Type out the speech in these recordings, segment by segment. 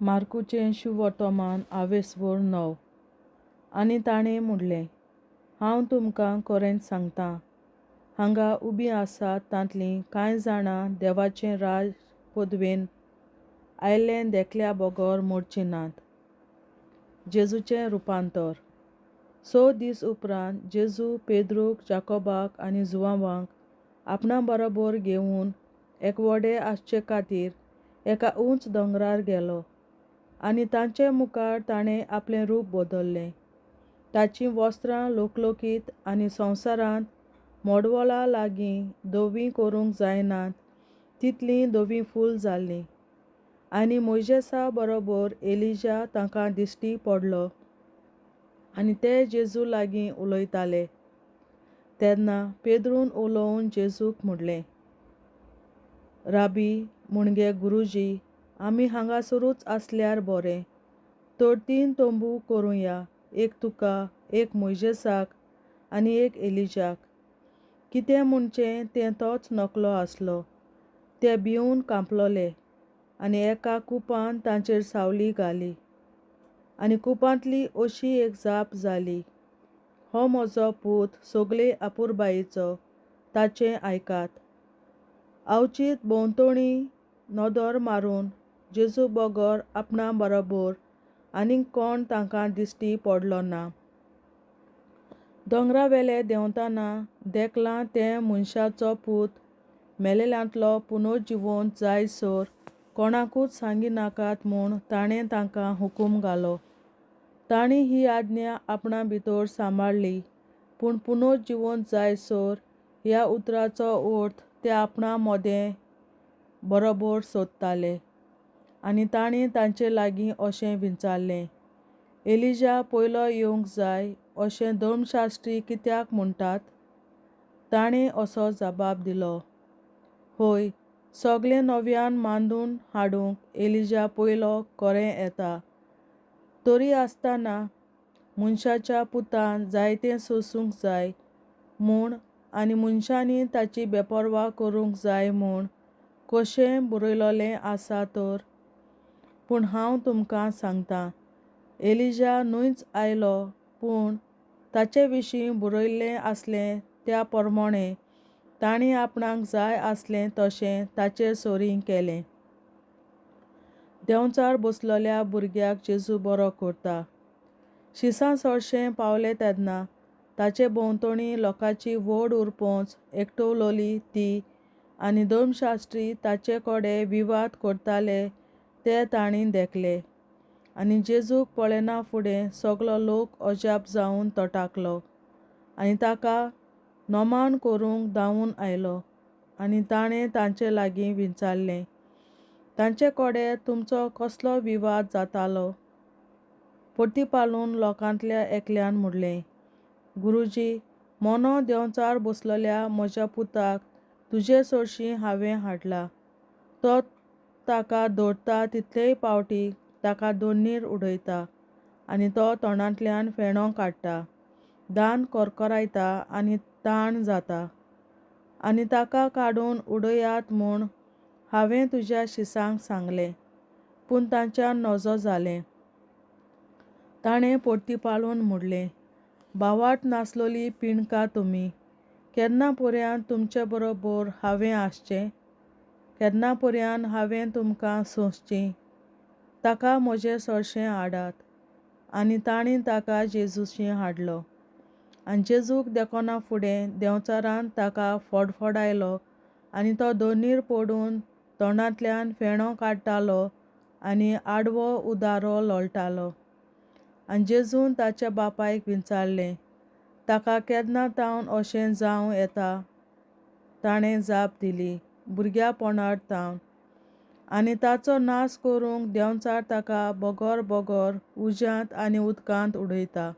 मार्कूचें शुभ वर्तमान 9 आनी ताणें म्हणलें, हांव तुमकां खरेंच सांगतां, हांगा उबीं आसात तांतलीं कांय जाणां देवाचें राज पदवेन आयिल्लें देखल्या बगर मोडचीं नात. जेजूचें रुपांतर. 6 दीस उपरांत जेजू पेद्रूक, जाकोबाक आनी जुवांवाक आपणा बरोबर घेवन एकवडे आसचे खातीर एका उंच दोंगरार गेलो. आनी तांचे मुखार ताणें आपलें रूप बदल्लें. ताचीं वस्त्रां लोकलोकीत आनी संवसारांत मोडवोला लागीं धवीं करूंक जायनात तितलीं धवींफूल जाल्लीं. आनी मोइजेसा बरोबर एलिजा तांकां दिश्टी पडलो आनी ते जेजू लागीं उलयताले. तेन्ना पेद्रून उलोवन जेजूक म्हणलें, राबी, म्हणगे गुरुजी, आमी हांगासरूच आसल्यार बरें. तर 3 तोंबू करुया, एक तुका, एक मोइजेसाक आनी एक एलिजाक. कितें म्हणचें तें तोच नकलो आसलो. ते भिवन कांपलोले आनी एका कुपान तांचेर सावली घाली. आनी कुपांतली अशी एक जाप जाली, हो म्हजो पूत सगले आपुरबायेचो, ताचें आयकात. आवचीत भोंवतणी नदर मारून जेजू बगर आपणा बरोबर आनीक कोण तांकां दिश्टी पडलो ना. दोंगरावेले देंवतना देखलां तें मनशाचो पूत मेलेल्यांतलो पुनर्जिवंत जायसर कोणाकूच सांगिनाकात म्हूण ताणें तांकां हुकूम घालो. तांणी ही आज्ञा आपणा भितर सांबाळली, पूण पुनर्जिवंत जायसर ह्या उतराचो अर्थ ते आपणा मोदें बरोबर सोदताले. आनी तांणी तांचे लागीं अशें विचारलें, एलिजा पयलो येवंक जाय अशें धर्मशास्त्री कित्याक म्हणटात? ताणें असो जबाब दिलो, हय, सगलें नव्यान बांदून हाडूंक एलिजा पयलो खरें येता. तरी आसतना मनशाच्या पुतान जायतें सोंसूंक जाय म्हूण आनी मनशांनी ताची बेपरवा करूंक जाय म्हूण कशें बरयलोलें आसा तर. पूण हांव तुमकां सांगतां, एलिजा न्हूच आयलो, पूण ताचे विशीं बरयल्लें आसलें त्या प्रमाणें तांणी आपणाक जाय आसलें तशें ताचेर सोरीं केलें. देंवचार बसलोल्या भुरग्याक जेजू बरो करता. शिसां चडशें पावलें तेन्ना ताचे भोंवतणी लोकांची व्हड उरपोंच एकठवलोली ती आनी धर्मशास्त्री ताचे कडेन विवाद करताले तें तांणी देखलें. आनी जेजूक पळयना फुडें सगलो लोक अजाप जावन तोटाकलो आनी ताका नोमान करूंक धांवून आयलो. आनी ताणें तांचे लागीं विचारलें, तांचे कडेन तुमचो कसलो विवाद जातालो? परतीपालून लोकांतल्या एकल्यान म्हणलें, गुरुजी, मोनो देंवचार बसलोल्या म्हज्या पुताक तुजे चडशीं हांवें हाडला. तो ताका धरता तितलेय पावटी ताका दोन्नीर उडयता आनी तो तोंडांतल्यान फेणो काडटा, दांत करकरायता आनी ताण जाता. आनी ताका काडून उडयात म्हूण हांवें तुज्या शिसांक सांगलें, पूण तांच्यान नजो जालें. ताणें परतीपालून म्हणलें, भावार्थ नासलोलीं पिणकां तुमी. केन्ना पर्यान तुमचे बरोबर हांवें आसचें? केन्ना पर्यान हांवें तुमकां सोंसचीं? ताका म्हजें चडशें हाडात. आनी तांणी ताका जेजूशी हाडलो. आनी जेजूक देकोना फुडें देंवचारान ताका फडफडायलो आनी तो दोन्नीर पडून तोंडांतल्यान फेणो काडटालो आनी आडवो उदारो लोळटालो. आनी जेजून ताच्या बापायक विचारलें, ताका केन्ना तावन अशें जावं येता? ताणें जाप दिली, भुरग्यापणांत आनी ताचो नाश करूंक देंवचार ताका बगर बगर उज्यांत आनी उदकांत उडयता.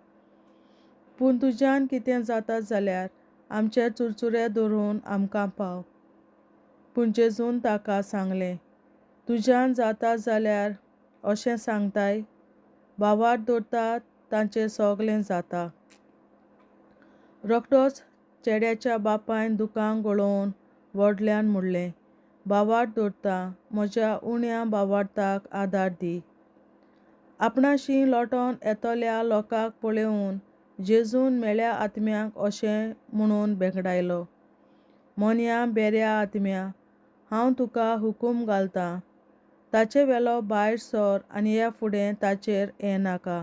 पूण तुज्यान कितें जाता जाल्यार आमचे चुरचुरे धरून आमकां पाव. पूण जेजून ताका सांगलें, तुज्यान जाता जाल्यार अशें सांगताय, भावार्थ धरतात तांचें सगलें जाता. रोखडोच चेड्याच्या बापायन दुकान गळोवन व्हडल्यान म्हणलें, भावार्थ धरता, म्हज्या उण्या भावार्थाक आदार दी. आपणाशी लोटोन येतल्या लोकांक पळोवन जेजून मेल्या आत्म्यांक अशें म्हणून भेगडायलो, मोन्या बेऱ्या आत्म्या, हांव तुका हुकूम घालतां, ताचे वेलो भायर सर आनी ह्या फुडें ताचेर येनाका.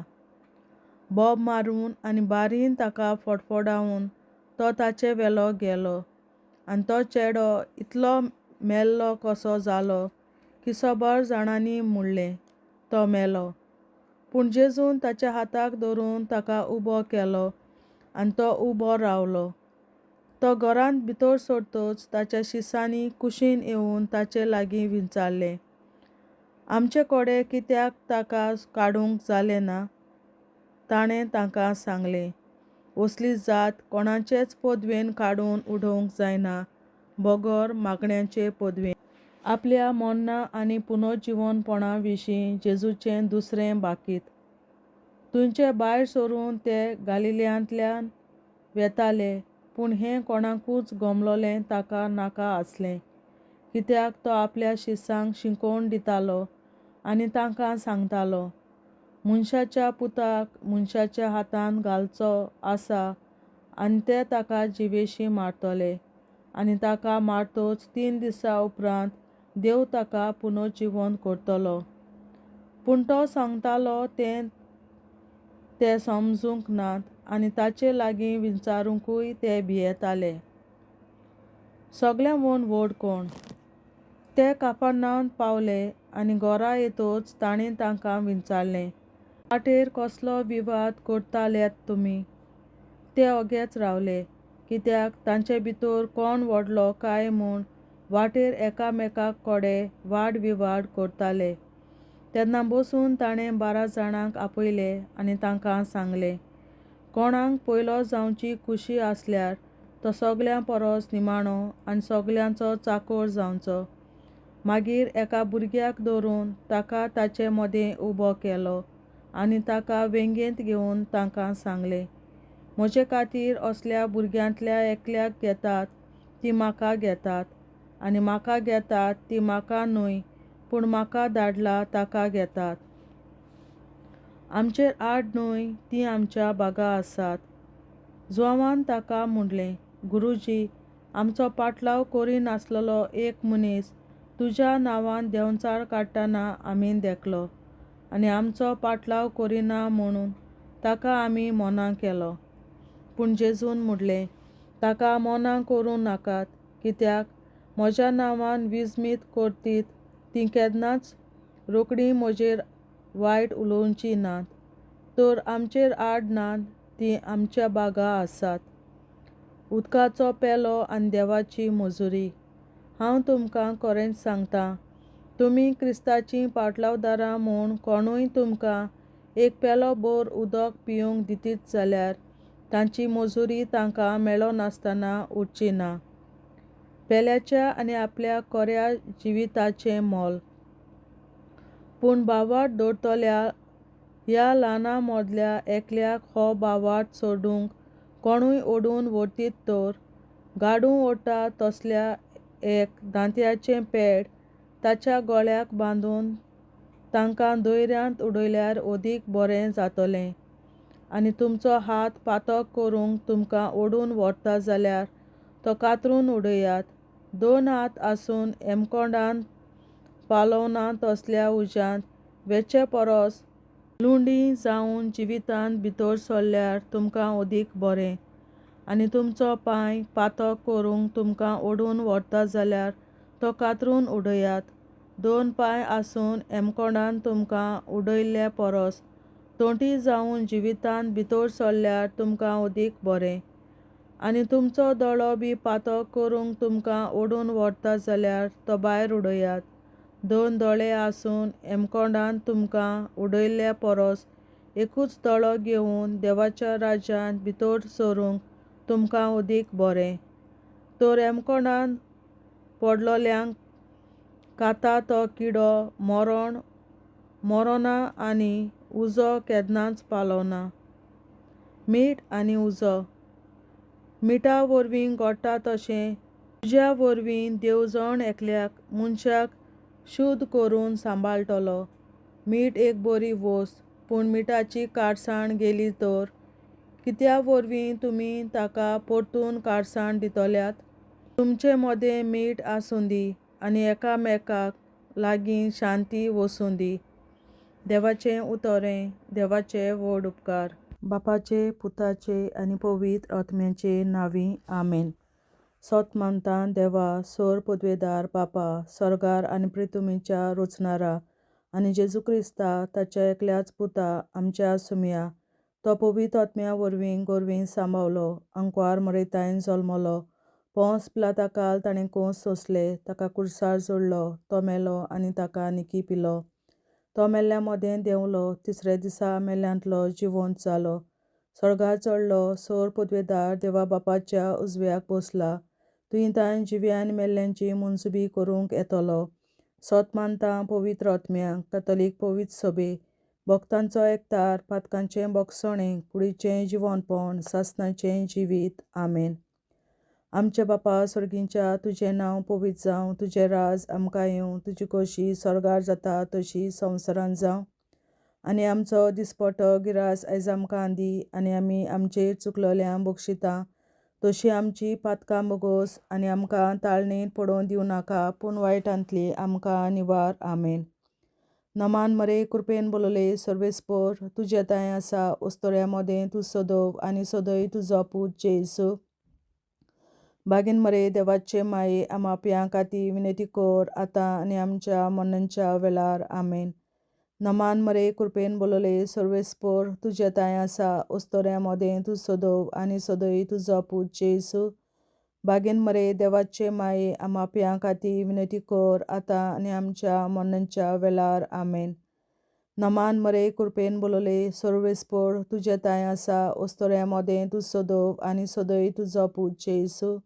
बोब मारून आनी बारीन ताका फडफडावन तो ताचे वेलो गेलो, आनी तो चेडो इतलो मेल्लो कसो जालो की 100 जाणांनी म्हणलें, तो मेलो. पूण जेजून ताच्या हाताक धरून ताका उबो केलो आनी तो उबो रावलो. तो घरांत भितर सरतच ताच्या शिसांनी कुशीन येवन ताचे लागीं विचारलें, आमचे कडेन कित्याक ताका काडूंक जालें ना. ताणें तांकां सांगलें, असली जात कोणाचेच पदवेन काडून उडोवंक जायना, बोगोर मागण्यांचे पदवेन. आपल्या मरणा आनी पुनर्जीवनपणा विशीं जेजूचें दुसरें बाकीत. थंयचे भायर सरून ते गालिल्यांतल्यान वेताले, पूण हें कोणाकूच गमलोलें ताका नाका आसलें, कित्याक तो आपल्या शिसांक शिकोवन दितालो आनी तांकां सांगतालो, मनशाच्या पुताक मनशाच्या हातांत घालचो आसा आनी ते ताका जिवेशी मारतले, आनी ताका मारतच 3 दिसां उपरांत देव ताका पुनर्जीवन करतलो. पूण तो सांगतालो तें ते समजूंक नात आनी ताचे लागीं विचारूंकूय ते भियेताले. सगळ्यांवन व्हड कोण? ते कफरनाहूम पावले आनी घरा येतच ताणें तांकां विचारलें, वाटेर कसलो विवाद करताल्यात तुमी? ते ओगेच रावले, कित्याक तांचे भितर कोण व्हडलो काय म्हूण वाटेर एकामेकाक कोडे वाड विवाद करताले. तेन्ना बसून ताणें 12 जाणांक आपयले आनी तांकां सांगलें, कोणाक पयलो जावची कुशी आसल्यार तो सगळ्यां परस निमाणो आनी सगळ्यांचो चाकर जावचो. मागीर एका भुरग्याक धरून ताका ताचे मदें उबो केलो आनी ताका वेंगेंत घेवन तांकां सांगलें, म्हजे खातीर असल्या भुरग्यांतल्या एकल्याक घेतात ती म्हाका घेतात, आनी म्हाका घेतात ती म्हाका न्हय पूण म्हाका धाडला ताका घेतात. आमचेर 8 न्हय तीं आमच्या बागा आसात. जुआवान ताका म्हणलें, गुरूजी, आमचो पाटलाव करिनासलोलो एक मनीस तुज्या नांवान देंवचार काडटना आमी देखलो, आनी आमचो पाटलाव करिना म्हणून ताका आमी मना केलो. पूण जेजून म्हणलें, ताका मना करूं नाकात, कित्याक म्हज्या नांवान विजमीत करतीत तीं केन्नाच रोखडीं म्हजेर वायट उलोवचीं नात. तर आमचेर 8 नात तीं आमच्या बागा आसात. उदकाचो पेलो आनी देवाची मजुरी. हांव तुमकां खरेंच सांगतां, तुमी क्रिस्ताचीं पाटलावदारां म्हूण कोणूय तुमकां एक पेलो भर उदक पिवंक दितीत जाल्यार तांची मजुरी तांकां मेळनासतना उरची ना. पेल्याच्या आनी आपल्या खऱ्या जिविताचें मोल. पूण बावार्द दवरतल्या ह्या ल्हाना मदल्या एकल्याक हो बावार्द सोडूंक कोणूय ओडून व्हरतीत तर गाडून ओडटा तसल्या एक दांत्याचें पेड ताच्या गळ्याक बांदून तांकां दर्यांत उडयल्यार ओदीक बरें जातलें. आनी तुमचो हात पातो करूंक तुमकां ओडून व्हरता जाल्यार तो कातरून उडयात. 2 हात आसून हेमकोंडांत पालवना तसल्या उज्यांत वेचे परस लुंडीं जावन जिवितांत भितर सरल्यार तुमकां ओदीक बरें. आनी तुमचो पांय पातो करूंक तुमकां ओडून व्हरता जाल्यार तो कातरून उडयात. 2 पांय आसून हेमकोंडांत तुमकां उडयल्ले परस तोंटी जावन जिवितांत भितर सरल्यार तुमकां ओदीक बरें. आनी तुमचो दोळो बी पातो करूंक तुमकां ओडून व्हरता जाल्यार तो भायर उडयात. 2 दोळे आसून हेमकोंडांत तुमकां उडयल्ले परस एकूच दोळो घेवन देवाच्या राज्यांत भितर सरूंक तुमकां ओदीक बरें. तर हेमकोंडांत पडलोल्यांक खाता तो किडो मरोना आनी उजो केन्नाच पालवना. मीठ आनी उजो. मिठा वरवीं घोडटा तशें उज्या वरवीं देवजण एकल्याक मनशाक शुद्ध करून सांबाळटलो. मीठ एक बरी वस्त, पूण मिठाची काडसाण गेली तर कित्या वरवीं तुमी ताका परतून काडसाण दितल्यात? तुमचे मदें मीठ आसूं दी आनी एकामेकाक लागीं शांती वसूं दी. देवाचें उतोरें, देवाचे व्हड उपकार. बापाचे, पुताचे आनी पवित्र आत्म्याचे नांवीं. आमेन. सोत मानता देवा, सोर पदवेदार बापा, स्वर्गार आनी पृथ्वीच्या रचणारा, आनी जेजू क्रिस्ता ताच्या एकल्याच पुता आमच्या सुमया, तो पवित्र आत्म्या वरवीं गोरवीं सांबावलो, अंकवार मरयतायन जल्मलो, पोंस पिलाताकाल ताणें कोंस सोंसले, ताका कुर्सार जोडलो, तो मेलो आनी ताका निकी पिलो. तो मेल्ल्या मदें देंवलो, तिसऱ्या दिसा मेल्ल्यांतलो जिवंत जालो, स्वर्गार चडलो, सोर पदवेदार देवा बापाच्या उजव्याक बसला, तुयें जिव्या आनी मेल्ल्यांची मुनसुबी करूंक येतलो. सोत मानता पवित्र आत्म्याक, कातोलीक पवित्र सभे, भक्तांचो एकतार, पातकांचें बोगसणें, कुडीचें जिवंतपण, सासणाचें जिवीत. आमेन. आमचे बापा स्वर्गींच्या, तुजें नांव पवित्र जावं, तुजें राज आमकां येवं, तुजी खोशी स्वर्गार जाता तशी संवसारांत जावं. आनी आमचो दिसपटो गिरास आयज आमकां दी, आनी आमी आमचेर चुकलोल्यांक बक्षिता तशी आमची पातकां बोगोस, आनी आमकां ताळणेंत पडोवन दिवं नाका, पूण वायटांतली आमकां निवार. आमेन. नमान मरे कृपेन बोलोले सर्वेस्पर, तुजे ताय आसा, उस्तोऱ्या मदें तूं सदव आनी सदय तुजो पूत जेसू. बागीन मरे देवाचे माये, आमाप्यां खातीर विनंती कर, आतां आनी आमच्या मरणाच्या वेळार. आमेन. नमान मरे कृपेन बोलोले सर्वेस्पर, तुजे ताय आसा, उस्तोऱ्या मदें तूं सदव आनी सदय तुजो पूत जेसू. बागीन मरे देवाचे माये, आमाप्यां खातीर विनंती कर, आतां आनी आमच्या मरणाच्या वेळार. आमेन. नमान मरे कृपेन बोलोले सर्वेस्पर, तुजे ताय आसा, उस्तोऱ्या मदें तूं सदव आनी सदय तुजो पूत जेसू.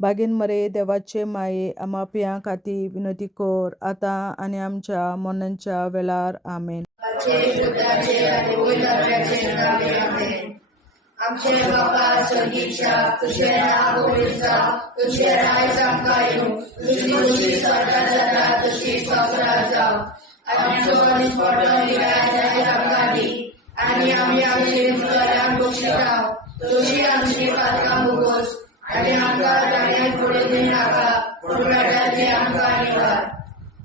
बागीन मरे देवाचे माये, आमाप्यां खातीर विनंती कर, आतां आनी आमच्या मरणाच्या वेळार. आमेन. आमचे बापा स्वर्गीच्या, तुझे नाव पवित्र जावं, तुझे राज आमकां येवं, तुजी खुशी स्वर्गार जाता तशी संवसारांत जावं. आनी आमचो दिसपटो गिरास आयज आमकां दी, आनी आमी आमचे चुकलोल्यांक बक्षिता तशी आमची पातकां बोगोस, आनी आमकां ताळणेंत पडोवन दिवं नाका, पूण वायटांतली आमकां निवार.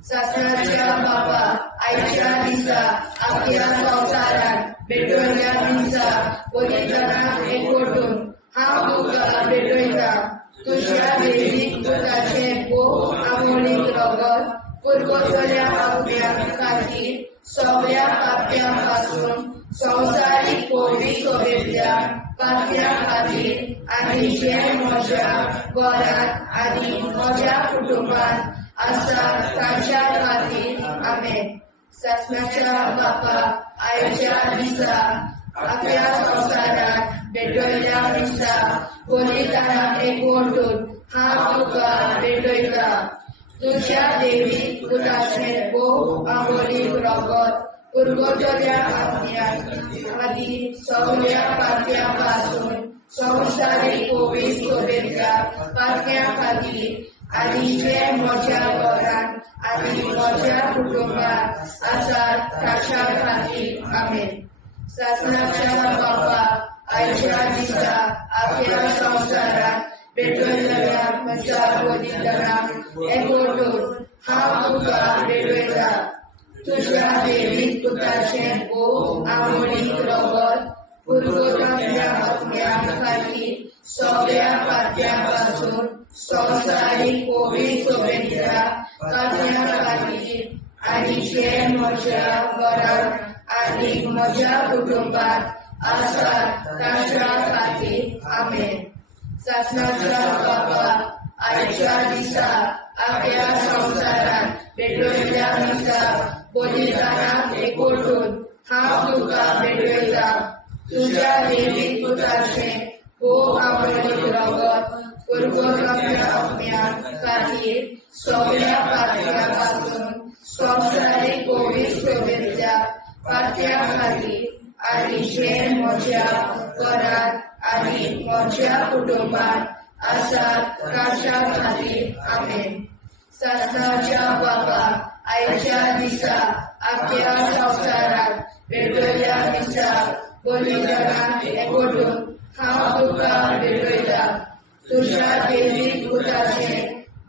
सासणाच्या बापा, आयच्या दिसा आपल्या संवसारांत भेटवयल्या दिसा पवित्रांक एकवटून हांव तुका भेटयता. तुज्या देवीक पुताचें भोव आमोणीक रगत पुरगोसल्या आत्म्या खातीर सगळ्या पाप्यां पासून संवसारीक पवित्र सभेंतल्या पाप्यां खातीर आनी जे म्हज्या घरांत आनी म्हज्या कुटुंबांत आसा तांच्या खातीर. आमेन. सासणाच्या बापा, आयच्या दिसा आपल्या संवसारांत भेटवयल्या दिसा पवित्रांक एकवटून हांव तुका भेटयता. तुज्या देवीक पुताचें भोव आमोणीक रगत पुरगोसल्या आत्म्या खातीर सगळ्या पाप्यां पासून संवसारीक पवित्र सभेंतल्या पाप्यां खातीर आनी जे म्हज्या घरांत आनी म्हज्या कुटुंबांत आसात तांच्या खातीर. आमेन. सासणाच्या बापा, आयच्या दिसा आपल्या संवसारांत भेटवयल्या म्हज्या पवित्रांक एकवटून हांव तुका भेटयता. तुज्या देवीक पुताचें भोव आमोणीक रगत पुरगोसल्या आत्म्या खातीर सगळ्या पाप्यां पासून संवसारीक पवित्र सभेंतल्या पाप्यां खातीर आनी जे म्हज्या घरांत आनी म्हज्या कुटुंबांत आसात तांच्या खातीर. आमेन. सासणाच्या बापा, आयच्या दिसा आपल्या संवसारांत भेटवयल्या दिसा पवित्रांक एकवटून हांव तुका भेटयता. तुज्या देवीक पुताचें भोव आमोणीक रगत पुरगोसल्या आत्म्या खातीर सगळ्या पाप्यां पासून संवसारीक पवित्र सभेंतल्या पाप्यां खातीर आनी जे म्हज्या घरांत आनी म्हज्या कुटुंबांत आसात तांच्या खातीर. आमेन. सासणाच्या बापा, आयच्या दिसा आपल्या संवसारांत भेटवयल्या दिसा बलिदानाक एकवटून हांव तुका भेटयता तुज्या देवीक पुताचे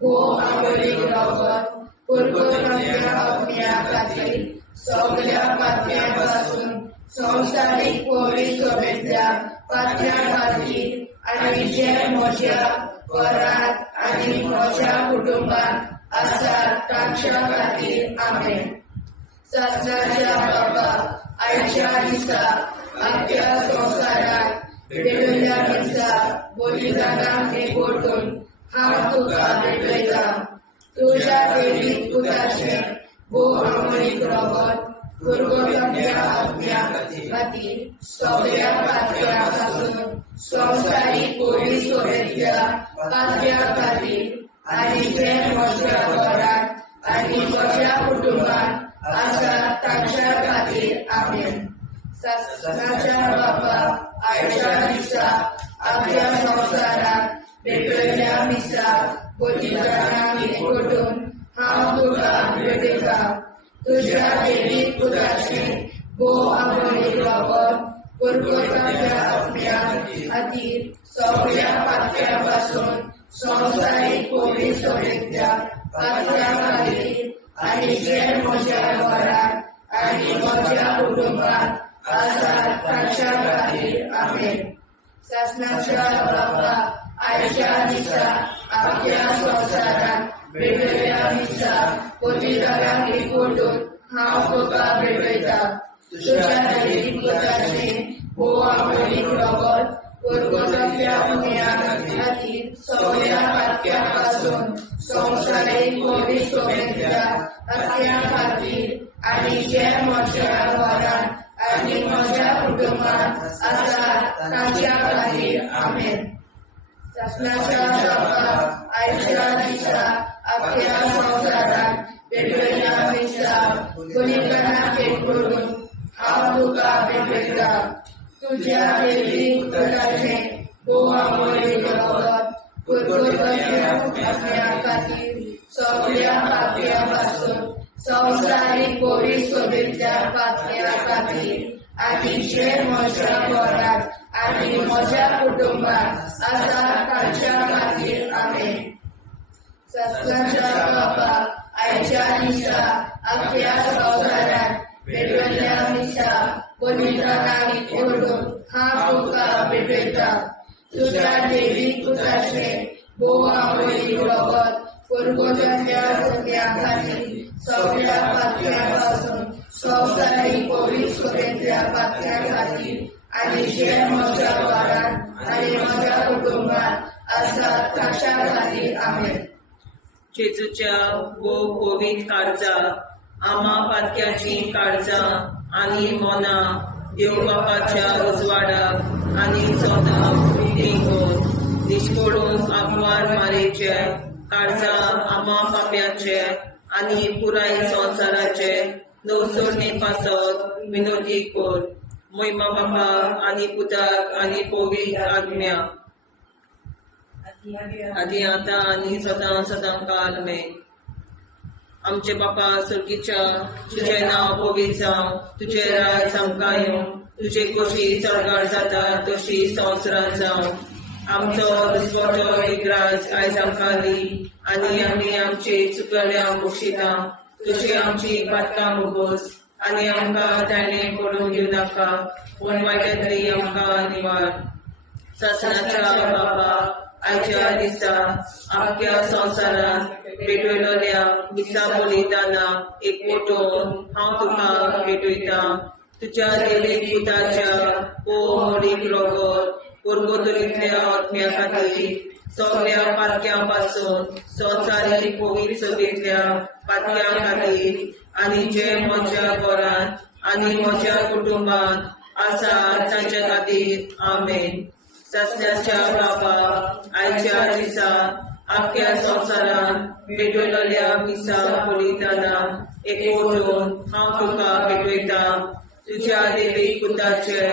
भोव आवडीक रगत पुरगोरच्या अग्न्या खातीर सगळ्या पातळ्यां पासून संवसारीक पवित्रतेच्या पातळ्या खातीर आनी जे म्हज्या घरांत आनी म्हज्या कुटुंबांत आसात तांच्या खातीर आमेन. सत्याच्या बाबा आयच्या दिसा आख्या संवसाराक भेटयल्या दिसा बलिदानाक एकवटून हांव तुका भेटयता तुज्या देवीक पुताचे भोव आवडीक रगत पुरगोरच्या अग्न्या खातीर सगळ्या पातळ्यां पासून संवसारीक पवित्रतेच्या पातळ्या खातीर आनी जे म्हज्या घरांत आनी म्हज्या कुटुंबांत आसात तांच्या खातीर आमेन. सत्याच्या बाबा आयच्या दिसा आख्या संवसाराक भेटयल्या दिसा बलिदानाक एकवटून हांव तुका भेटयता तुज्या देवीक पुताचे भोव आवडीक रगत पुरगोरच्या अग्न्या खातीर सगळ्या पातळ्यां पासून संवसारीक पवित्रतेच्या पातळ्या खातीर आनी जे म्हज्या घरांत आनी म्हज्या कुटुंबांत आसात तांच्या खातीर आमेन. सत्याच्या बाबा आयच्या दिसा आख्या संवसाराक भेटयल्या दिसा बलिदानाक एकवटून हांव तुका भेटयता तुज्या देवीक पुताचे भोव आवडीक रगत पुरगोरच्या अग्न्या खातीर सगळ्या पातळ्यां पासून संवसारीक पवित्रतेच्या पातळ्या खातीर आनी जे म्हज्या घरांत आनी म्हज्या कुटुंबांत आसात तांच्या खातीर आमेन. सत्याच्या बाबा आयच्या दिसा आख्या संवसाराक भेटयल्या दिसा बलिदानाक एकवटून हांव तुका भेटयता तुज्या देवीक पुताचे भोव आवडीक रगत पुरगोरच्या अग्न्या खातीर सगळ्या पातळ्यां पासून संवसारीक पवित्रतेच्या पातळ्या खातीर आनी जे म्हज्या घरांत आनी म्हज्या कुटुंबांत आसात तांच्या खातीर आमेन. सत्याच्या बाबा आयच्या दिसा आख्या संवसाराक भेटयल्या दिसा बलिदानाक एकवटून हांव तुका भेटयता तुज्या देवीक पुताचे भोव आवडीक रगत पुरगोरच्या अग्न्या खातीर सगळ्या पातळ्यां पासून संवसारीक पवित्रतेच्या पातळ्या खातीर आनी जे म्हज्या घरांत आनी म्हज्या कुटुंबांत आसात तांच्या खातीर आमेन. जेजूच्या भोव पवित्र काळजा आमा पातक्याची काळजा आनी मोना देव बापाच्या उजवाडाक आनी सदां देखून निश्कोडून आग्वार मारेचे काळजा आमा पाप्याचे आनी पुराय संवसाराचे नवसोडणे पासत विनोदी कोर महिमा बापा आनी पुताक आनी पवित्र आत्म्या आदी आतां आनी सदां सदां काल आमेन. आमचे बापा सर्गीच्या तुझें नांव पवित्र जावं तुझें राज आमकां येवं तुझे कशी चडगाड जाता तशी संवसारांत जावं आमचो दिसवटो इग्राज आयज आमकां दी आनी आमी आमचे चुकल्यांक बक्षिता तशी आमची पातकां मुगोस आनी आमकां ताणें पडून दिवं नाका पूण वायट्यांतली आमकां निवार. सत्याच्या बाबा आयच्या दिसा आख्या संवसारांत भेटयलोल्या दिसा बलिदानाक एकवटून हांव तुका भेटयता तुज्या देवीक पुताच्या भोव आवडीक रगत पुरगोरच्या अग्न्या खातीर सगळ्या पातळ्यां पासून संवसारीक पवित्रतेच्या पातळ्या खातीर आनी जे म्हज्या घरांत आनी म्हज्या कुटुंबांत आसात तांच्या खातीर आमेन. सत्याच्या बाबा आयच्या दिसा आख्या संवसारांत भेटयलोल्या दिसा बलिदानाक एकवटून हांव तुका भेटयता तुज्या देवीक पुताचे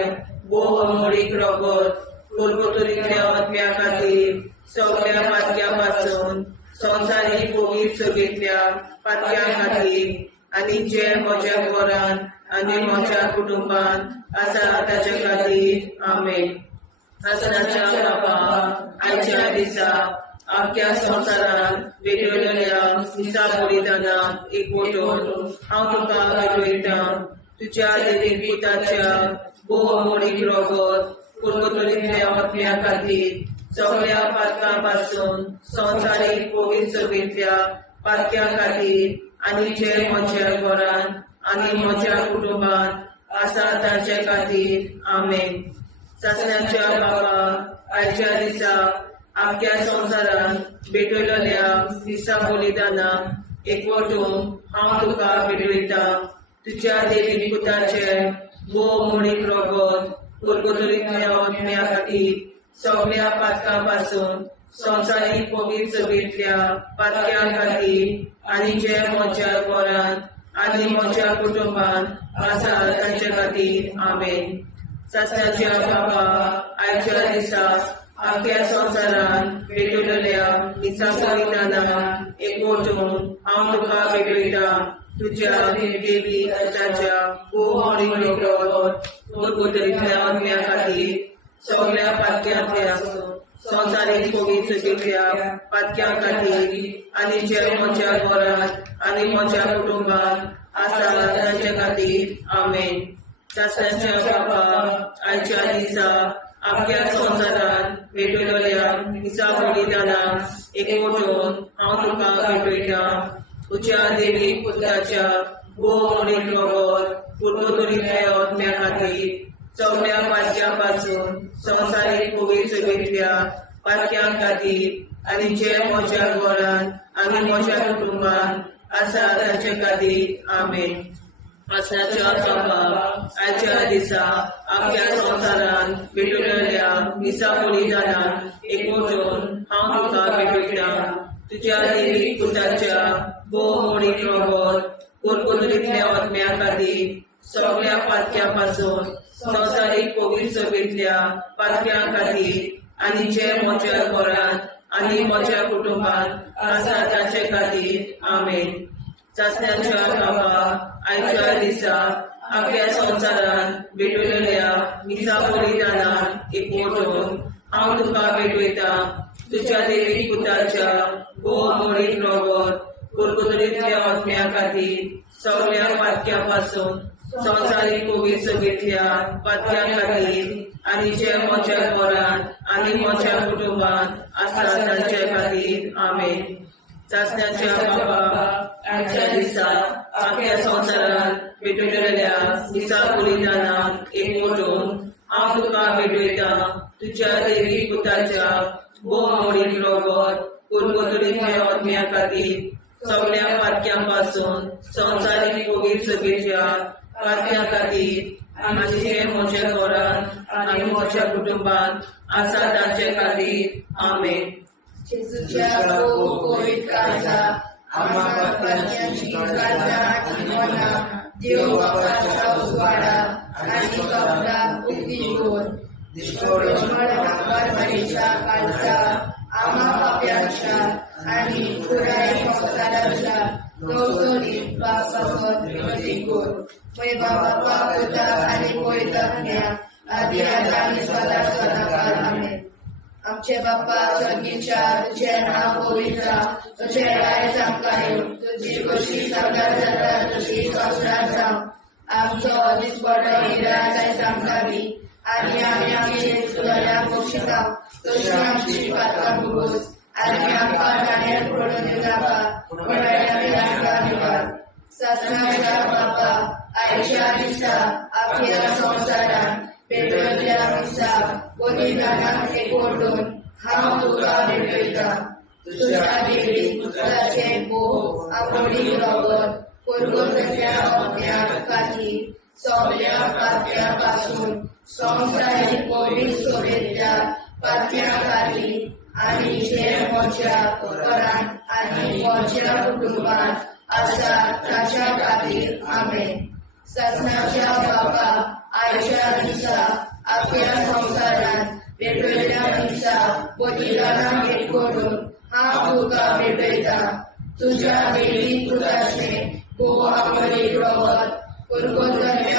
भोव आवडीक रगत पुरगोरच्या अग्न्या खातीर सगळ्या पातळ्यां पासून संवसारीक पवित्रतेच्या पातळ्या खातीर आनी जे म्हज्या घरांत आनी म्हज्या कुटुंबान आसा ताचे खातीर आमेन. आसनाच्या बाबा आयच्या दिसा आख्या संवसारान भेटयलेल्या दिसा बलिदानाक एकवटून हांव तुका भेटयता. तुज्या देवीक पुताच्या भोवमोडीक रगत पुर्वतलींतल्या आत्म्या खातीर सगळ्या पातकां पासून संवसारीक पवित्र सभेंतल्या पातक्यां खातीर आनी जे म्हज्या घरान आनी म्हज्या कुटुंबान आसा तांचे खातीर आमेन. सासण्याच्या बाबा आयच्या दिसा आख्या संवसारान भेटयलेल्या दिसा बलिदानाक एकवटून हांव तुका भेटयता. तुज्या देवी पुताचे भोवमोडीक रगत पुर्वतलींतल्या आत्म्या खातीर सगळ्या पातकां पासून संवसारीक पवित्र सभेंतल्या पातक्यां खातीर आनी जे म्हज्या घरान आनी म्हज्या कुटुंबान आसा तांचे खातीर आमेन. सासण्याच्या बाबा आयच्या दिसा आख्या संवसारान भेटयलेल्या दिसा बलिदानाक एकवटून हांव तुका भेटयता. तुज्या देवी पुताच्या भोवमोडीक रगत पुर्वतलींतल्या आत्म्या खातीर सगळ्या पातक्यांतल्या संवसारीक पवित्र सभेंतल्या पातक्यां खातीर आनी जे म्हज्या घरान आनी म्हज्या कुटुंबान आसा तांचे खातीर आमेन. सासण्याच्या बाबा आयच्या दिसा आख्या संवसारान भेटयलेल्या दिसा बलिदानाक एकवटून हांव तुका भेटयता. तुज्या देवी पुताच्या भोवमोडीक रगत पुर्वतलींतल्या आत्म्या खातीर सगळ्या पातक्यां पासून संवसारीक पवित्र सभेंतल्या पातक्यां खातीर आनी जे म्हज्या घरान आनी म्हज्या कुटुंबान आसा तांचे खातीर आमेन. आसण्याच्या बाबा आयच्या दिसा आख्या संवसारान भेटयलेल्या दिसा बलिदानाक एकवटून हांव तुका भेटयता. तुज्या देवी पुताच्या भोवमोडीक रगत पुर्वतलींतल्या आत्म्या खातीर सगळ्या पातक्यां पासून संवसारीक पवित्र सभेंतल्या पातक्यां खातीर आनी जे म्हज्या घरान आनी म्हज्या कुटुंबान आसा तांचे खातीर आमेन. सासण्याच्या बाबा आयच्या दिसा आख्या संवसारान भेटयलेल्या दिसा बलिदानाक एकवटून हांव तुका भेटयता. तुज्या देवी पुताच्या भोवमोडीक रगत पुर्वतलींतल्या आत्म्या खातीर सगळ्या पातक्यां पासून संवसारीक पवित्र सभेंतल्या पातक्यां खातीर आनी जे म्हज्या घरान आनी म्हज्या कुटुंबान आसा तांचे खातीर आमेन. सासण्याच्या बाबा आयच्या दिसा आख्या संवसारान भेटयलेल्या दिसा बलिदानाक एकवटून हांव तुका भेटयता. तुज्या देवी पुताच्या भोवमोडीक रगत पुर्वतलींतल्या आत्म्या खातीर सगळ्या पातक्यां पासून संवसारीक पवित्र सभेंतल्या पातक्यां खातीर आनी जे म्हज्या घरान आनी म्हज्या कुटुंबान आसा तांचे खातीर आमेन. जेजूच्या पवित्र काळजा आम्हा पातकांची काळजा आनी मना देव बापाच्या उजवाडा आनी कपडा उक्ती कोर परमेच्या काळजा आम्हा पाप्यांच्या आनी पुराय संवसाराच्या गवसणीत पापासत विनती कोर. बाबा पुता आनी पवित्र आत्म्या आदी आनी सदा सदाकाळ आमेन. आमचे बाप्पा स्वर्गीच्या तुझे नाव पवित्र तुझे राय जावं तुझी कशी सगळ्यात जाता तशी संवसारात जावं. आमचो दिसपडो हिराय सांगतावी आनी आमी आमचे सुदाऱ्या पोशिता तशी आमची पातकां भोगोस आनी आमकां गाण्यात पडून दिवनाका पूण आमकां निवार. सासणाच्या बापा आयच्या दिसा आख्या संवसारान भेटयल्ल्या दिसा बलिदानाक एकवटून हांव तुका भेटयता. तुज्या देवी पुताचे भोव आंबोडी रगत पुर्वतल्या आत्म्या खातीर सगळ्या पातक्यां पासून संवसारीक पवित्र सभेंतल्या पातक्यां खातीर आनी जे म्हज्या घरान आनी म्हज्या कुटुंबान आसा ताच्या खातीर आमेन. सासणाच्या बापा आयच्या दिसा आख्या संवसारान भेटयल्ल्या दिसा बलिदानाक एकवटून हांव तुका भेटयता. तुज्या देवी पुताचे भोव आंबोडी रगत पुर्वतल्या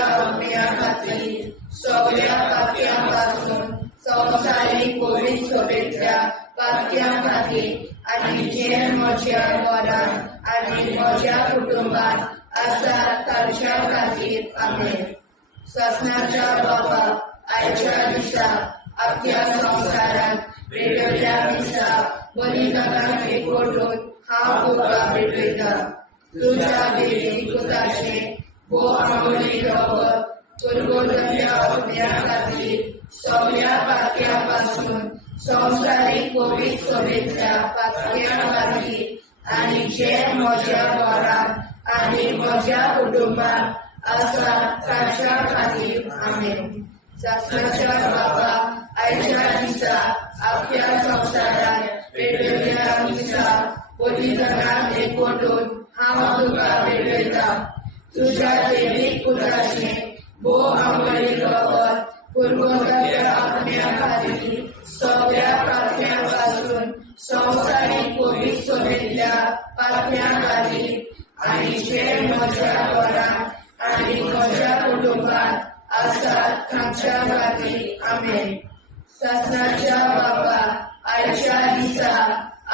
खातीर सगळ्या पापयांपासून संवसारीक कोविड सोबेतल्या पापयां खातीर आनी जे म्हज्या घरांत आनी म्हज्या कुटुंबात आसात तांच्या खातीर आमेन. ससनाच्या बाबा आयच्या दिसा अख्ख्या संवसारांत वेगवेगळ्या दिसा बलिदानाक एकवटून हांव तुका भेटयता. तुज्या देवी पुताचे भोव आंबोली रगत कुरगोरल्या अपन्या खातीर सगळ्या पापयांपासून संवसारीक कोविड सोबेतल्या पापयां खातीर आनी जे म्हज्या घरांत आनी म्हज्या कुटुंबात आसा तांच्या खातीर आमेन. ससनाच्या बाबा आयच्या दिसा अख्ख्या संवसारांत वेगवेगळ्या दिसा बलिदानाक एकवटून हांव तुका भेटयता. तुज्या देवीक पुताचे भोव आंबोली रगत कुरगोरल्या अपन्या खातीर सगळ्या पापयांपासून संवसारीक कोविड सोबेतल्या पापयां खातीर आनी जे म्हज्या घरांत आनी म्हज्या कुटुंबात आसात तांच्या खातीर आमेन. ससनाच्या बाबा आयच्या दिसा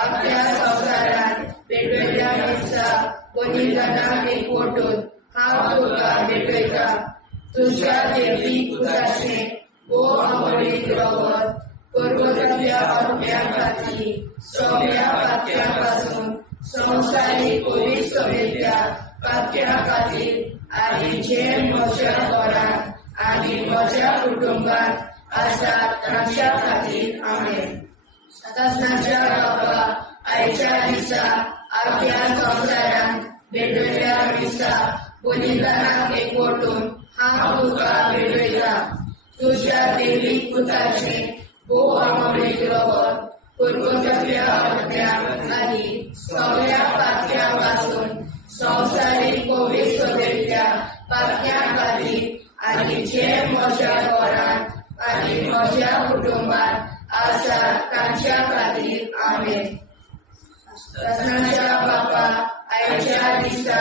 अख्ख्या संवसारांत वेगवेगळ्या दिसा बलिदानाक एकवटून हांव तुका भेटयता. तुज्या देवीक पुताचे भोव आंबोली रगत कुरगोरल्या अपन्या खातीर सगळ्या पापयांपासून संवसारीक कोविड सोबेतल्या पापयां खातीर आनी जे म्हज्या घरांत आनी म्हज्या कुटुंबात आसात तांच्या खातीर आमेन. ससनाच्या बाबा आयच्या दिसा अख्ख्या संवसारांत वेगवेगळ्या दिसा बलिदानाक एकवटून हांव तुका भेटयता. तुज्या देवीक पुताचे भोव आंबोली रगत कुरगोरल्या अपन्या खातीर सगळ्या पापयांपासून संवसारीक कोविड सोबेतल्या पापयां खातीर आनी जे म्हज्या घरांत आनी म्हज्या कुटुंबात आसा तांच्या खातीर आमेन. ससनाच्या बाबा आयच्या दिसा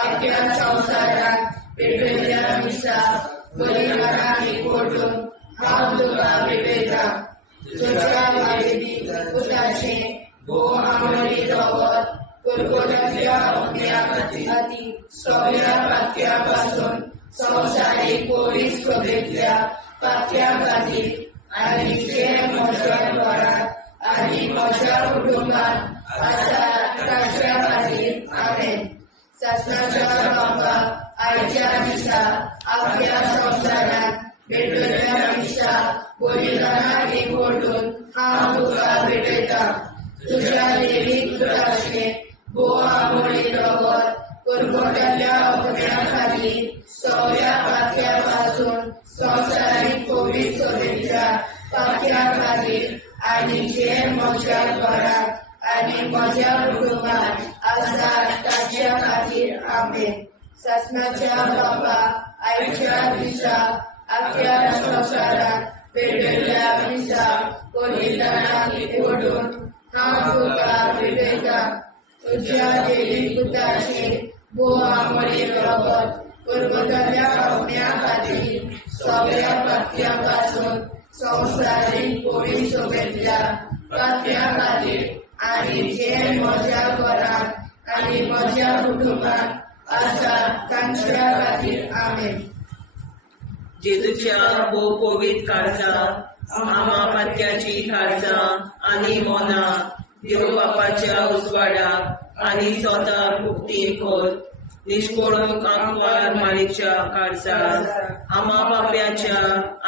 अख्ख्या संवसारांत वेगवेगळ्या दिसा बलिदानाक एकवटून हांव तुका भेटयता. तुज्या देवीक पुताचे भोव आंबोली रगत कुरगोरल्या अपन्या खातीर सगळ्या पापयांपासून संवसारीक कोविड सोबेतल्या पापयां खातीर आनी जे म्हज्या घरांत आनी म्हज्या कुटुंबात आसा तांच्या खातीर आमेन. ससनाच्या बाबा आयच्या दिसा अख्ख्या संवसारांत वेगवेगळ्या दिसा बलिदानाक एकवटून हांव तुका भेटयता. तुज्या देवीक पुताचे भोव आंबोली रगत कुरगोरल्या अपन्या खातीर सगळ्या पापयांपासून संवसारीक कोविड सोबेतल्या पापयां खातीर आनी जे म्हज्या घरांत आनी म्हज्या कुटुंबात आसा तांच्या खातीर आमेन. ससनाच्या बाबा आयच्या दिसा अख्ख्या संवसारांत वेगवेगळ्या दिसा बलिदानाक एकवटून हांव तुका भेटयता. तुज्या देवीक पुताचे भोव आंबोली रगत कुरगोरल्या अपन्या खातीर सगळ्या पापयांपासून संवसारीक कोविड सोबेतल्या पापयां खातीर आनी जे म्हज्या घरांत आनी म्हज्या कुटुंबात आसा तांच्या खातीर आमेन. जेजूच्या भोव कोविड काळजांत आमा पात्याची काळजां आनी मोना देव बापाच्या उजवाडाक आनी स्वता भुक्ती खोल निष्कोळून आंकवार माळेच्या काळजांत आमा बाप्याच्या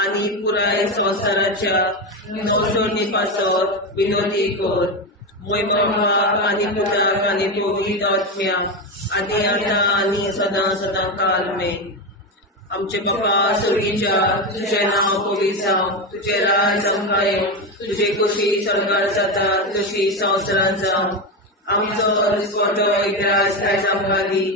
आनी पुराय संवसाराच्या संसोडणी पासत विनोदी कोर. मोय बापाक आनी पुताक आनी पवित्र आत्म्याक आदी आतां आनी सदां सदां काल मेन. आमचे बापा सुर्गीच्या तुझें नांव पवित्र जावं, तुजें राज आमकां येवं, तुजे कशी सरकार जाता तशी संवसारांत जावं. आमचो दिसपटो एकदांच आयज आमकां दी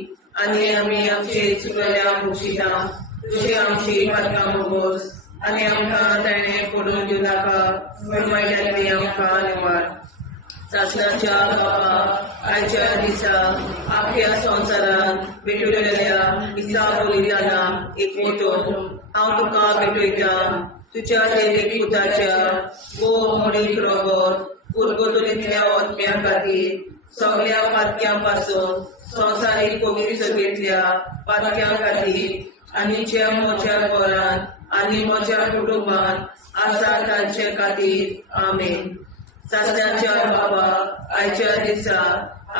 आनी आमी आमचे चुकलेल्यांक बक्षिता. तुजी आमची पातकां भोगोस आनी आमकां ताणें पडून दिवं नाका, पण वायटांतली आमकां निवार. सासणाच्या बापा आयच्या दिसा आख्या संवसारान भेटलेल्या दिसा बलिदाना एकवटून हांव तुका भेटयता तुझ्या दैवीक पुताच्या मोडीक रगत उरगतुलींतल्या आत्म्या खातीर सगळ्या पातक्यां पासून संवसारीक पवित्रतेंतल्या पातक्यां खातीर आनी जे म्हज्या घरांत आनी म्हज्या कुटुंबांत आसा तांचे खातीर आमेन. सासण्याच्या बाबा आयच्या दिसा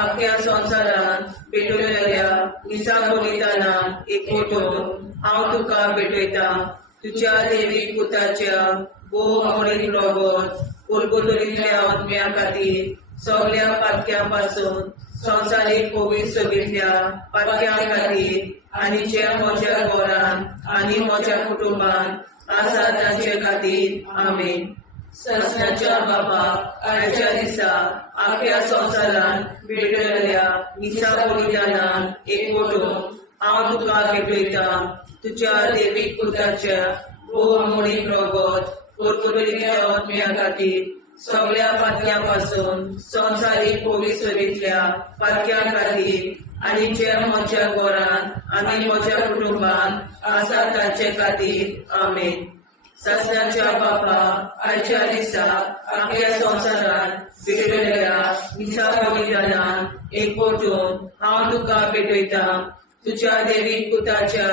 आख्या संवसारान भेटलेल्या दिसा बलिदानान एकवटून हांव तुका भेटयता तुझ्या दैवीक पुताच्या मोडीक रगत उरगतुलींतल्या आत्म्या खातीर सगळ्या पातक्यां पासून संवसारीक पवित्रतेंतल्या पातक्यां खातीर आनी जे म्हज्या घरांत आनी म्हज्या कुटुंबांत आसा तांचे खातीर आमेन. सासण्याच्या बाबा आयच्या दिसा आख्या संवसारान भेटलेल्या दिसा बलिदानान एकवटून हांव तुका भेटयता तुझ्या दैवीक पुताच्या मोडीक रगत उरगतुलींतल्या आत्म्या खातीर सगळ्या पातक्यां पासून संवसारीक पवित्रतेंतल्या पातक्यां खातीर आनी जे म्हज्या घरांत आनी म्हज्या कुटुंबांत आसा तांचे खातीर आमेन. सासण्याच्या बापा आयच्या दिसा आख्या संवसारान भेटलेल्या दिसा बलिदानान एकवटून हांव तुका भेटयता तुझ्या दैवीक पुताच्या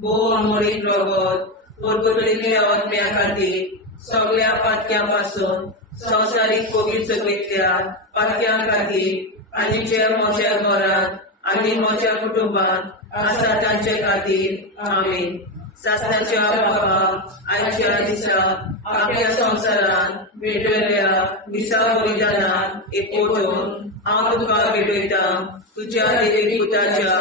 मोडीक रगत उरगतुलींतल्या आत्म्या खातीर सगळ्या पातक्यां पासून संवसारीक पवित्रतेंतल्या पातक्यां खातीर आनी जे म्हज्या घरांत आनी म्हज्या कुटुंबांत आसा तांचे खातीर आमेन. सासण्याच्या बाबा आयच्या दिसा आख्या संवसारान भेटलेल्या दिसा बलिदानान एकवटून हांव तुका भेटयता तुझ्या दैवीक पुताच्या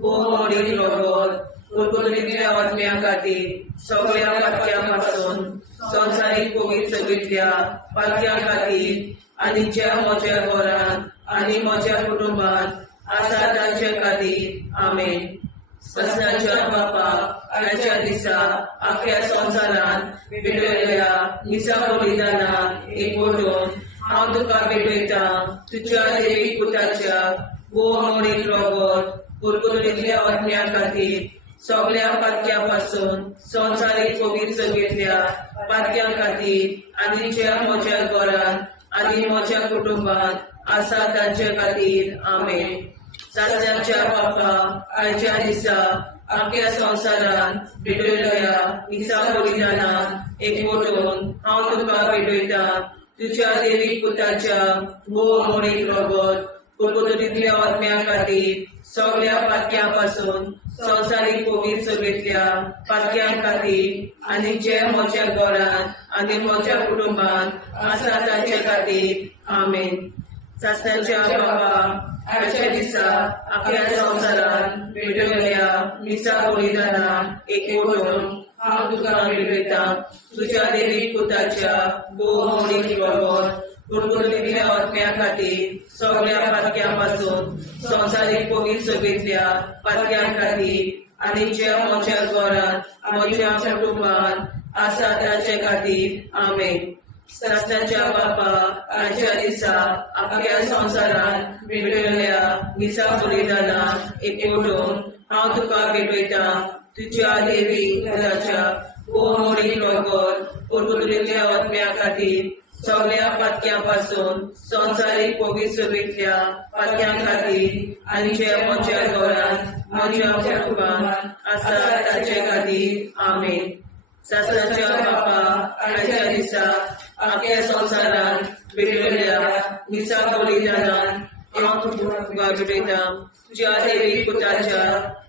मोडीक रगत उरगतुलींतल्या आत्म्या खातीर सगळ्या पातक्यां पासून संवसारीक पवित्रतेंतल्या पातक्यां खातीर आनी जे म्हज्या घरांत आनी म्हज्या कुटुंबांत आसा तांचे खातीर आमेन. सासण्याच्या बापा आयच्या दिसा आख्या संवसारान भेटलेल्या दिसा बलिदानान एकवटून हांव तुका भेटयता तुझ्या दैवीक पुताच्या मोडीक रगत उरगतुलींतल्या आत्म्या खातीर सगळ्या पातक्यां पासून संवसारीक पवित्रतेंतल्या पातक्यां खातीर आनी जे म्हज्या घरांत आनी म्हज्या कुटुंबांत आसा तांचे खातीर आमेन. सासण्याच्या बापा आयच्या दिसा आख्या संवसारान भेटलेल्या दिसा बलिदानान एकवटून हांव तुका भेटयता तुझ्या दैवीक पुताच्या मोडीक रगत उरगतुलींतल्या आत्म्या खातीर सगळ्या पातक्यां पासून संवसारीक पवित्रतेंतल्या पातक्यां खातीर आनी जे म्हज्या घरांत आनी म्हज्या कुटुंबांत आसा तांचे खातीर आमेन. सासण्याच्या बाबा आयच्या दिसा आख्या संवसारान भेटलेल्या दिसा बलिदानान एकवटून हांव तुका भेटयता तुझ्या दैवीक पुताच्या मोडीक रगत उरगतुलींतल्या आत्म्या खातीर सगळ्या पातक्यां पासून संवसारीक पवित्रतेंतल्या पातक्यां खातीर आनी जे म्हज्या घरांत म्हज्या कुटुंबांत आसा तांचे खातीर आमेन. सासण्याच्या बापा आयच्या दिसा आख्या संवसारान भेटलेल्या दिसा बलिदानान एकवटून हांव तुका भेटयता तुझ्या दैवीक पुताच्या मोडीक रगत उरगतुलींतल्या आत्म्या खातीर सगळ्या पातक्यां पासून संवसारीक पवित्रतेंतल्या पातक्यां खातीर आनी जे म्हज्या घरांत म्हज्या कुटुंबांत आसा तांचे खातीर आमेन. सासण्याच्या बापा आयच्या दिसा आख्या संवसारान भेटलेल्या दिसा बलिदानान हांव तुका भेटयता तुझ्या दैवीक पुताच्या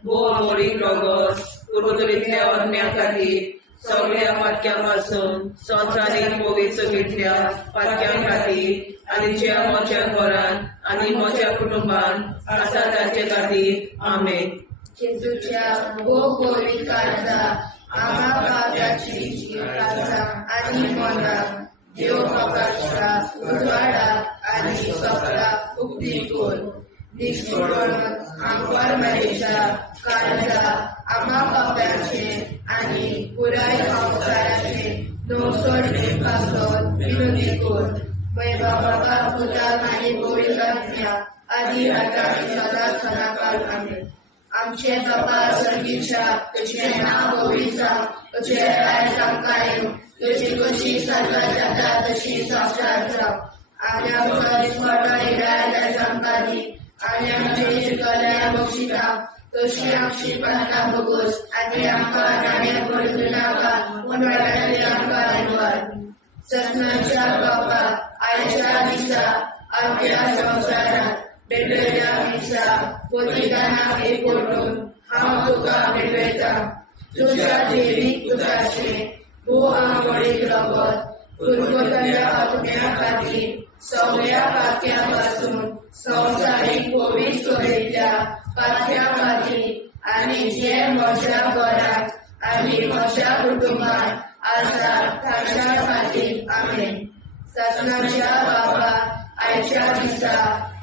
मोडीक रगत उरगतुलींतल्या आत्म्या खातीर सगळ्या पातक्यां पासून संवसारीक पवित्रतेंतल्या पातक्यां खातीर आनी जे म्हज्या घरांत आनी म्हज्या कुटुंबांत आसा तांचे खातीर आमेन. जेजूच्या पवित्र काळजा आम्हा पापाची काळजा आनी मनाक देव प्रकाशा उजवाडा आनी सपला उक्ती कोर निष्ठुरण आमकां मेरेच्या काळजा आम्हा पापाचे आनी पुराय संवसाराचे नवसोडणे पासत विनोदी कोर वैभवाचा पुतात आणि गोविंदात्म्या आधी आता आणि सदा सदाकाळ आमेन. आमचे बाबा स्वर्गीच्या तुझे नाव गोविंदा तुझे राय सांकाय तुझी कशी सर्व जाता तशी साक्षात जाव. आणि आमच्या स्मरण राय सांकाली आणि आमचे शिकल्या बक्षिता तशी आमची प्रार्थना बघूस आणि आमका नाण्या पडून नाका उन्हाळ्यात आमका निवार. ससनाच्या बाबा आयच्या दिसा आपल्या संसारात भेटलेल्या दिसा पोतिदाना एक ओढून हांव तुका भेटयता. तुझ्या देवी पुताचे भू आंबोळीक रगत पुरवतल्या आत्म्या खातीर सगळ्या पात्यापासून संवसारीक कोवीड सोडयल्या पात्या खातीर आणि जे म्हज्या घरात आणि म्हज्या कुटुंबात आसा ताच्या खातीर आमेन. ससनाच्या बाबा आयच्या दिसा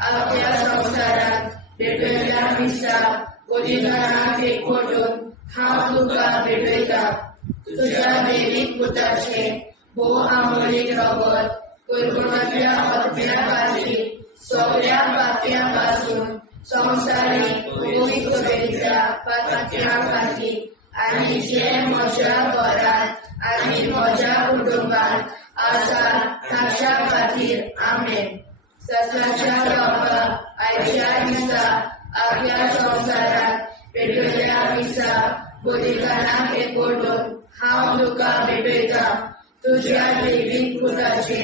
आपल्या संसारात भेटलेल्या दिसा गोदिनाक एकवटून हांव तुका भेटयता. तुझ्या देवीक पुताचे भू आंबोळीक रगत पुरवतल्या आत्म्या खातीर सगळ्या पात्यापासून संवसारीक कोवीड सोडयल्या पात्या खातीर आणि जे म्हज्या घरात आणि म्हज्या कुटुंबात आसा ताच्या खातीर आमेन. ससनाच्या बाबा आयच्या दिसा आपल्या संसारात भेटलेल्या दिसा गोदिकानाक एकवटून हांव तुका भेटयता. तुझ्या देवीक पुताचे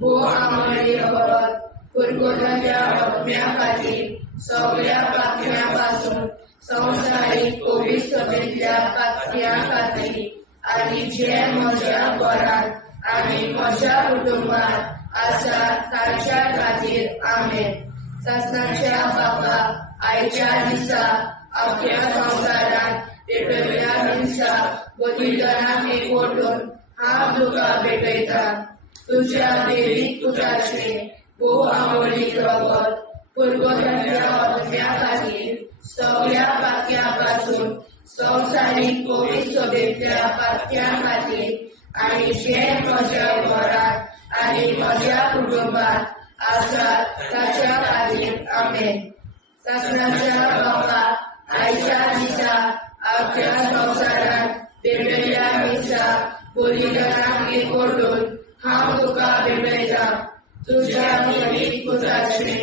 भू आंबोळी रगत पुरवतल्या आत्म्या खातीर सगळ्या पात्यापासून संवसारीक कोवीड सोडयल्या पात्या खातीर आणि जे म्हज्या घरात आणि म्हज्या कुटुंबात आसा ताच्या खातीर आमेन. ससनाच्या बाबा आयच्या दिसा आपल्या संसारात भेटलेल्या दिसा गोदिकानाक एकवटून हांव तुका भेटयता. तुझ्या देवीक पुताचे भू आंबोळीक रगत पुरवतल्या आत्म्या खातीर सगळ्या पात्यापासून संवसारीक कोवीड सोडयल्या पात्या खातीर आणि जे म्हज्या घरात आणि म्हज्या कुटुंबात आसा ताच्या खातीर आमेन. ससनाच्या बाबा आयच्या दिसा आपल्या संसारात भेटलेल्या दिसा गोदिकानाक एकवटून हांव तुका भेटयता. तुझ्या देवीक पुताचे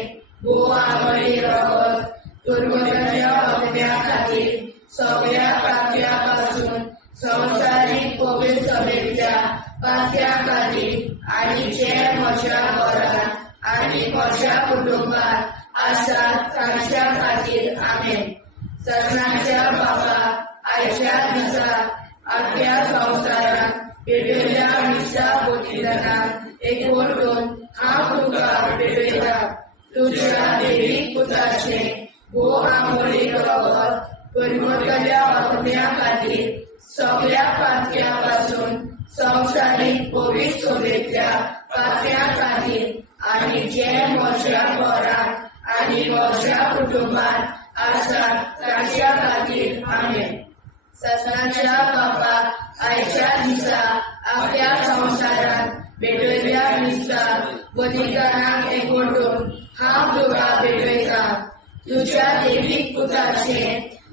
भू आंबोळी रगत पुरवतल्या आत्म्या खातीर सगळ्या पात्यापासून संवसारीक कोवीड सोडयल्या पात्या खातीर आणि जे म्हज्या घरात आणि म्हज्या कुटुंबात आसा ताच्या खातीर आमेन. ससनाच्या बाबा आयच्या दिसा आपल्या संसारात भेटलेल्या दिसा गोदिकानाक एकवटून हांव तुका भेटयता. तुझ्या देवीक पुताचे भू आंबोळी रगत पुरवतल्या आत्म्या खातीर सगळ्या पात्यापासून संवसारीक कोवीड सोडयल्या पात्या खातीर आणि जे म्हज्या घरात आणि म्हज्या कुटुंबात आसा ताच्या खातीर आमेन. ससनाच्या बाबा आयच्या दिसा आपल्या संसारात भेटलेल्या दिसा गोदिकानाक एकवटून हांव तुका भेटयता. तुझ्या देवीक पुताचे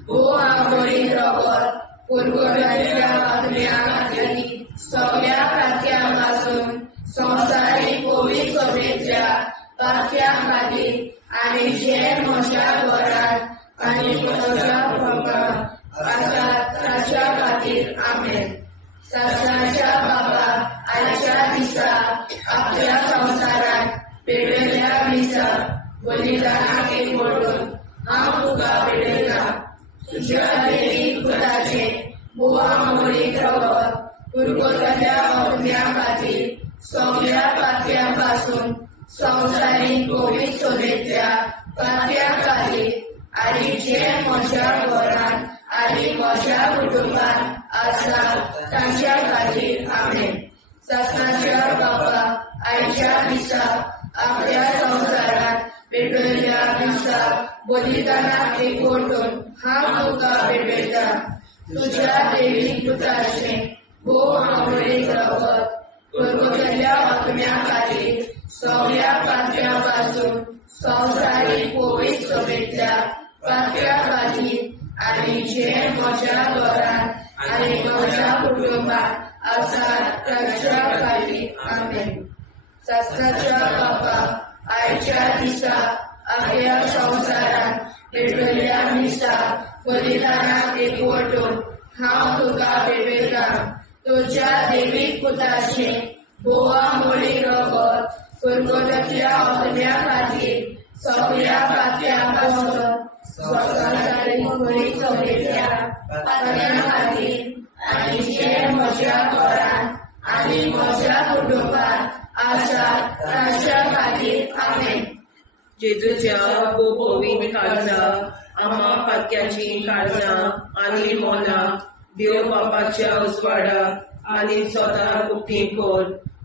भू आंबोळी रगत पुरवतल्या आत्म्या खातीर सगळ्या पात्यापासून संवसारीक कोवीड सोडयल्या पात्या खातीर आणि जे म्हज्या घरात आणि म्हज्या कुटुंबात आसा ताच्या खातीर आमेन. ससनाच्या बाबा आयच्या दिसा आपल्या संसारात भेटलेल्या दिसा गोदिकानाक एकवटून हांव तुका भेटयता. तुझ्या देवीक पुताचे भू आंबोळी रगत पुरवतल्या आत्म्या खातीर सगळ्या पात्यापासून संवसारीक कोवीड सोडयल्या पात्या खातीर आणि जे म्हज्या घरात आणि म्हज्या कुटुंबात आसा ताच्या खातीर आमेन. ससनाच्या बाबा आयच्या दिसा आपल्या संसारात भेटलेल्या दिसा गोदिकानाक एकवटून हांव तुका भेटयता. तुझ्या देवीक पुताचे भू आंबोळी रगत पुरवतल्या आत्म्या खातीर म्हज्या घरांत आनी म्हज्या कुटुंबात आसात ताच्या खातीर आमेन. शास्त्राच्या बापाक आयच्या दिसा आख्या संवसारांत पेटयल्ल्या मिसा बलिदानाक एकवटून हांव तुका भेटयतां. तुज्या देवीक पुताचें बोवा मोडी रगत कुरकुटांतल्या अग्न्या खातीर सगळ्या पात्यांक वचून स्वर्गांतली बळी चडयल्या पात्या खातीर आनी जे म्हज्या घरांत आनी म्हज्या कुटुंबात आसात ताच्या खातीर आमेन. जेजूच्या खूब पवित्र काळजा आम्हा पातक्याची काळजां आनी मोना देव बापाच्या उजवाडाक आनी स्वता उक्ती कोर.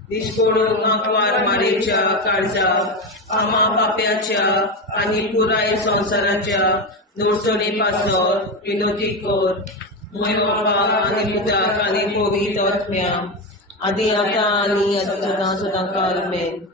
दिसपडून आंकवार मारेच्या काळजा आम्हा पाप्याच्या आनी पुराय संवसाराच्या नोडसणी पासोर विनोदी कोर. मोय बापाक आनी पुताक आनी पवित्र आत्म्या आदी आतां आनी सदां सदां काल आमेन.